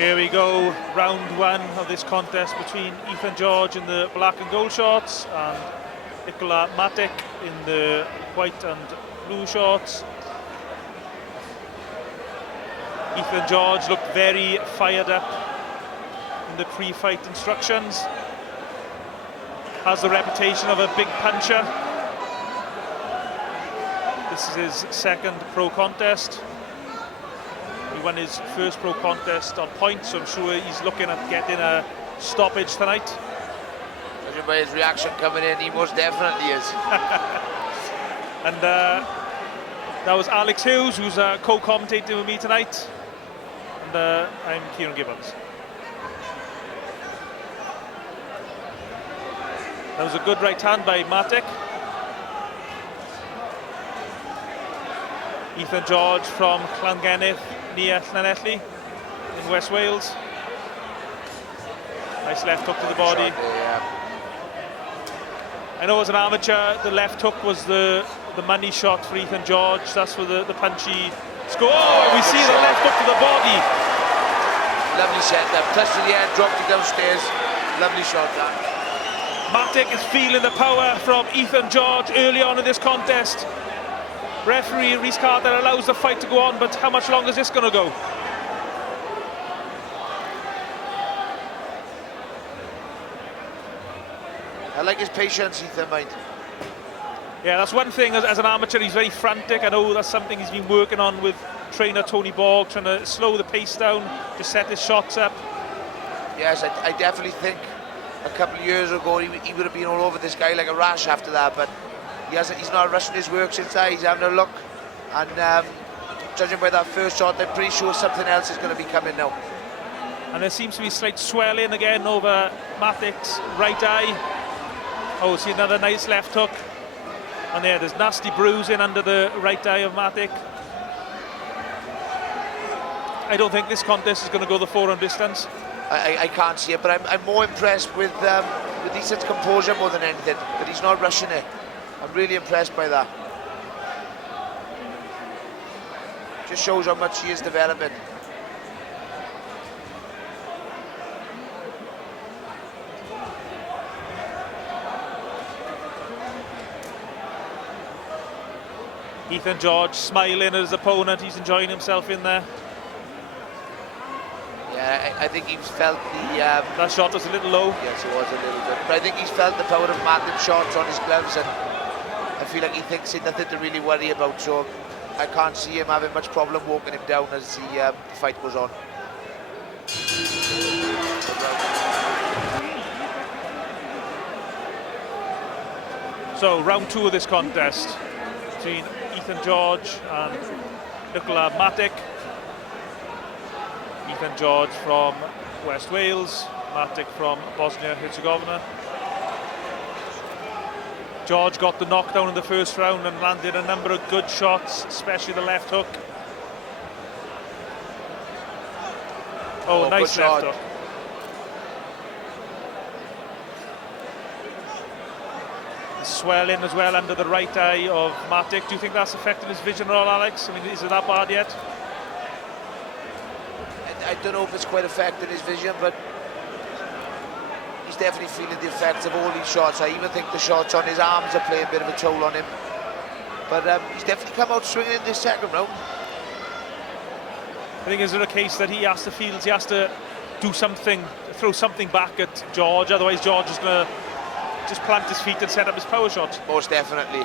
Here we go, round one of this contest between Ethan George in the black and gold shorts and Nikola Matic in the white and blue shorts. Ethan George looked very fired up in the pre-fight instructions. Has the reputation of a big puncher. This is his second pro contest. He won his first pro contest on points, so I'm sure he's looking at getting a stoppage tonight. Judging by his reaction coming in, he most definitely is. And that was Alex Hughes, who's co-commentating with me tonight. And I'm Ciaran Gibbons. That was a good right hand by Matic. Ethan George from Llangennith near Llanelli in West Wales. Nice left hook to the body. I know as an amateur, the left hook was the money shot for Ethan George. That's for the punchy score. Oh, we see the left hook to the body. Lovely setup. Touch to the head, dropped it downstairs. Lovely shot, that. Matic is feeling the power from Ethan George early on in this contest. Referee Rhys Carter allows the fight to go on, but how much longer is this going to go? I like his patience, Ethan, mind. Yeah, that's one thing. As an amateur, he's very frantic. I know that's something he's been working on with trainer Tony Borg, trying to slow the pace down to set his shots up. Yes, I definitely think a couple of years ago he would have been all over this guy like a rash after that, but he's not rushing his work since that. He's having a look, and judging by that first shot, I'm pretty sure something else is going to be coming now. And there seems to be slight swelling again over Matic's right eye. Oh, see another nice left hook. And there's nasty bruising under the right eye of Matic. I don't think this contest is going to go the forearm distance. I can't see it, but I'm more impressed with Ethan's composure more than anything, but he's not rushing it. I'm really impressed by that. Just shows how much he is developing. Ethan George smiling at his opponent. He's enjoying himself in there. Yeah, I think he's felt the... that shot was a little low. Yes, it was a little bit. But I think he's felt the power of Matic's shots on his gloves, and I feel like he thinks it's nothing to really worry about, so I can't see him having much problem walking him down as the fight goes on. So round two of this contest between Ethan George and Nikola Matic. Ethan George from West Wales, Matic from Bosnia-Herzegovina. George got the knockdown in the first round and landed a number of good shots, especially the left hook. Oh, nice left hook. Swelling as well under the right eye of Matic. Do you think that's affecting his vision at all, Alex? I mean, is it that bad yet? I don't know if it's quite affecting his vision, but he's definitely feeling the effects of all these shots. I even think the shots on his arms are playing a bit of a toll on him. But he's definitely come out swinging in this second round. I think is it a case that he has to feel he has to do something, throw something back at George, otherwise George is going to just plant his feet and set up his power shots? Most definitely.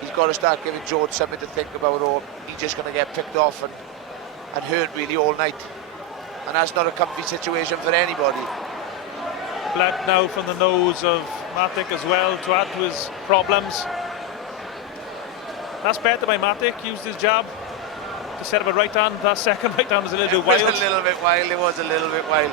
He's got to start giving George something to think about, or he's just going to get picked off and hurt really all night. And that's not a comfy situation for anybody. Blood now from the nose of Matic as well to add to his problems. That's better by Matic. Used his jab to set up a right hand. That second right hand was a little bit wild. It was a little bit wild. It was a little bit wild.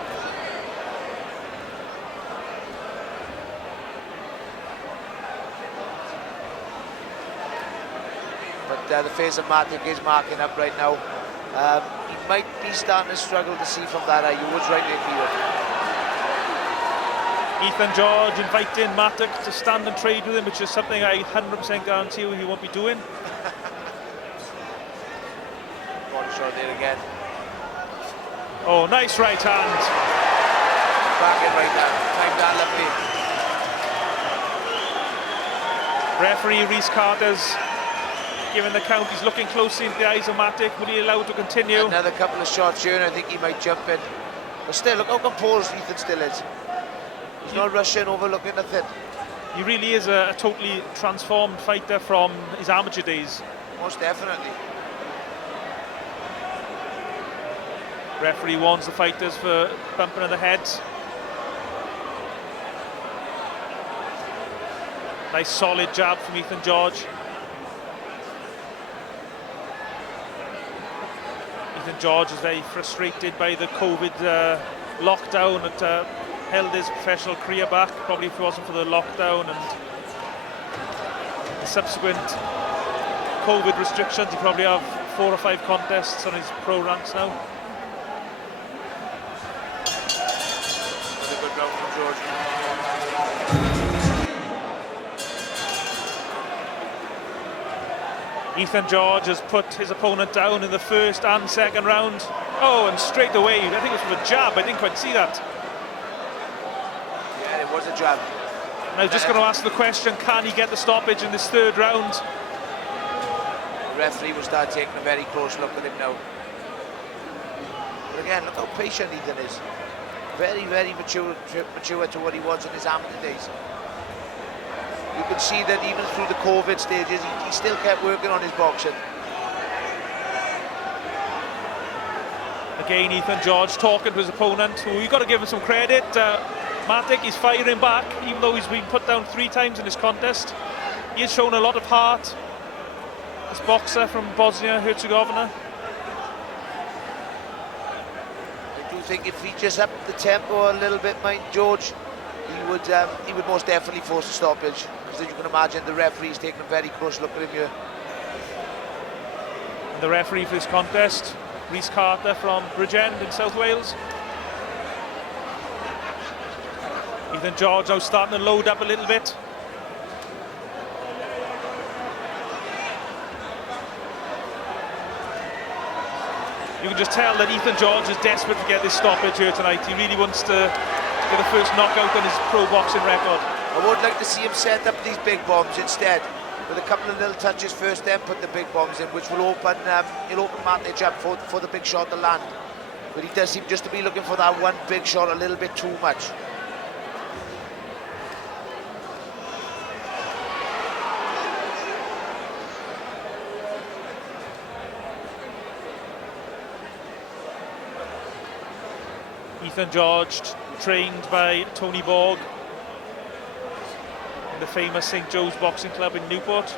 But the face of Matic is marking up right now. He might be starting to struggle to see from that eye. You was right there, Kieran. Ethan George inviting Matic to stand and trade with him, which is something I 100% guarantee you he won't be doing. Body shot there again. Oh, nice right hand. Backhand right hand. Timed that lovely. Referee Rhys Carter's giving the count. He's looking closely into the eyes of Matic. Will he allow it to continue? Another couple of shots here, and I think he might jump in. But still, look how composed Ethan still is. He's not rushing, overlooking nothing. He really is a totally transformed fighter from his amateur days. Most definitely. Referee warns the fighters for bumping of the heads. Nice solid jab from Ethan George. Ethan George is very frustrated by the COVID lockdown that held his professional career back. Probably if it wasn't for the lockdown and the subsequent COVID restrictions, he probably have 4 or 5 contests on his pro ranks now. That's a good round from George. Ethan George has put his opponent down in the first and second round. Oh, and straight away, I think it was with a jab. I didn't quite see that. Yeah, it was a jab. And I was just going to ask the question, can he get the stoppage in this third round? The referee will start taking a very close look at him now. But again, look how patient Ethan is. Very, very mature to what he was in his amateur days. You can see that even through the COVID stages, he still kept working on his boxing. Again, Ethan George talking to his opponent, who you've got to give him some credit. Matic is firing back, even though he's been put down 3 times in this contest. He has shown a lot of heart. This boxer from Bosnia-Herzegovina. I do think if he just upped the tempo a little bit, mind George, he would most definitely force a stoppage. Because as you can imagine, the referee's taking a very close look at him here. And the referee for this contest, Rhys Carter from Bridgend in South Wales. Ethan George now starting to load up a little bit. You can just tell that Ethan George is desperate to get this stoppage here tonight. He really wants to get the first knockout on his pro boxing record. I would like to see him set up these big bombs instead, with a couple of little touches first, then put the big bombs in, which will open Matic up for the big shot to land. But he does seem just to be looking for that one big shot a little bit too much. Ethan George, trained by Tony Borg in the famous St. Joe's Boxing Club in Newport.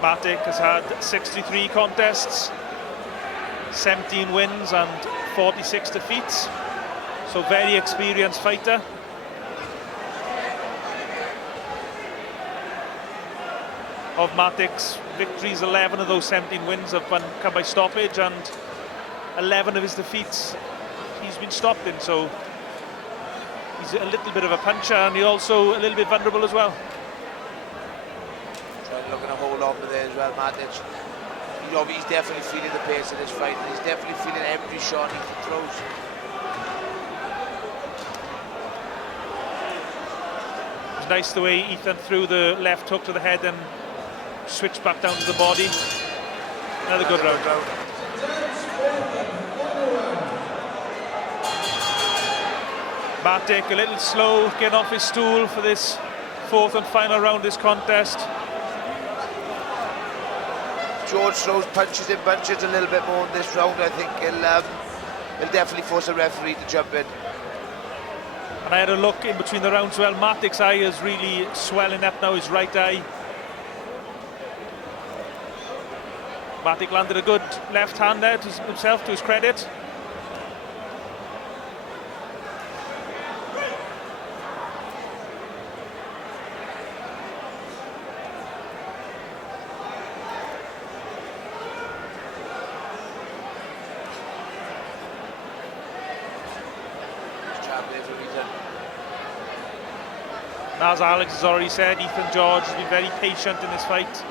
Matic has had 63 contests, 17 wins and 46 defeats, so very experienced fighter. Of Matic's victories, 11 of those 17 wins have come by stoppage, and 11 of his defeats he's been stopped in, so he's a little bit of a puncher, and he's also a little bit vulnerable as well. Looking to hold on to there as well, Matic. He's definitely feeling the pace of this fight, and he's definitely feeling every shot he throws. It's nice the way Ethan threw the left hook to the head and switched back down to the body. Another good round. Matic a little slow getting off his stool for this 4th and final round of this contest. George throws punches in bunches a little bit more in this round. I think he'll definitely force a referee to jump in. And I had a look in between the rounds as well. Matic's eye is really swelling up now, his right eye. Matic landed a good left hand there to himself, to his credit. whatever reason. And as Alex has already said, Ethan George has been very patient in this fight,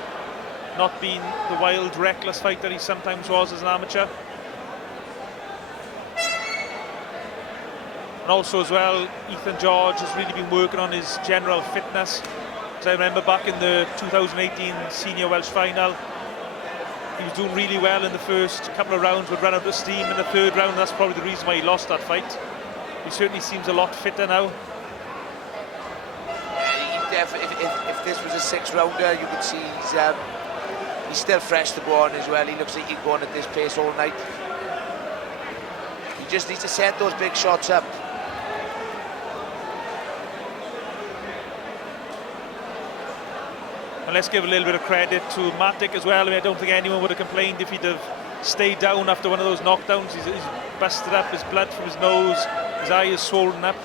not being the wild, reckless fighter he sometimes was as an amateur. And also as well, Ethan George has really been working on his general fitness. As I remember back in the 2018 Senior Welsh Final, he was doing really well in the first couple of rounds, would run out of steam in the third round. That's probably the reason why he lost that fight. He certainly seems a lot fitter now. If this was a 6-rounder, you could see he's still fresh to go on as well. He looks like he can go on at this pace all night. He just needs to set those big shots up. And let's give a little bit of credit to Matic as well. I mean, I don't think anyone would have complained if he'd have stayed down after one of those knockdowns. He's busted up, his blood from his nose, his eye is swollen up.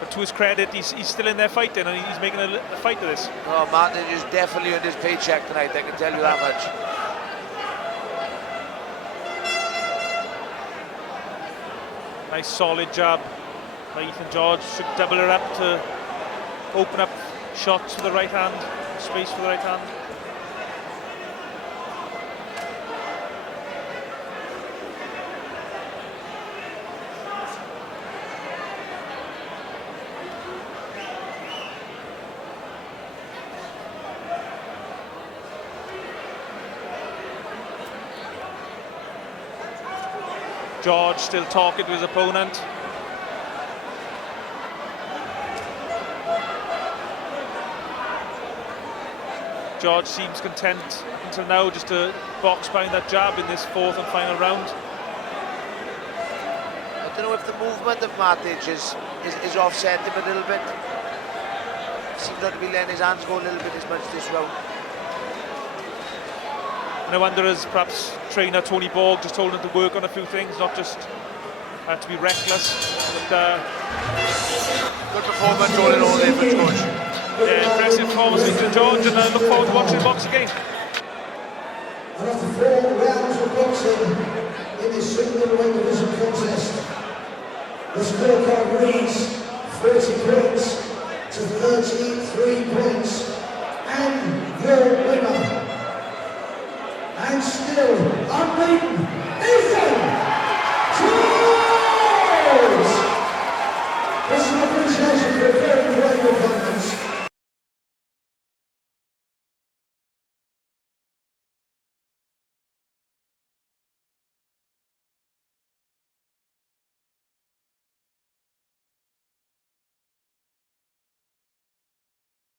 But to his credit, he's still in there fighting, and he's making a fight of this. Oh, Matic is definitely earned his paycheck tonight, I can tell you that much. Nice solid jab by Ethan George. Should double her up to open up shots for the right hand, space for the right hand. George still talking to his opponent. George seems content until now just to box behind that jab in this fourth and final round. I don't know if the movement of Matic is offset him a little bit. Seems not to be letting his hands go a little bit as much this round. And I wonder, as perhaps trainer Tony Borg just told him to work on a few things, not just have to be reckless. But, good performance all in all there for George. Yeah, impressive performance from George, and I look forward to watching the box again. And after 4 rounds of boxing in this super middleweight division contest, the scorecard reads 30 points to 33 points, and your winner, and still unbeaten, Ethan George! This is an appreciation for a very brave performance.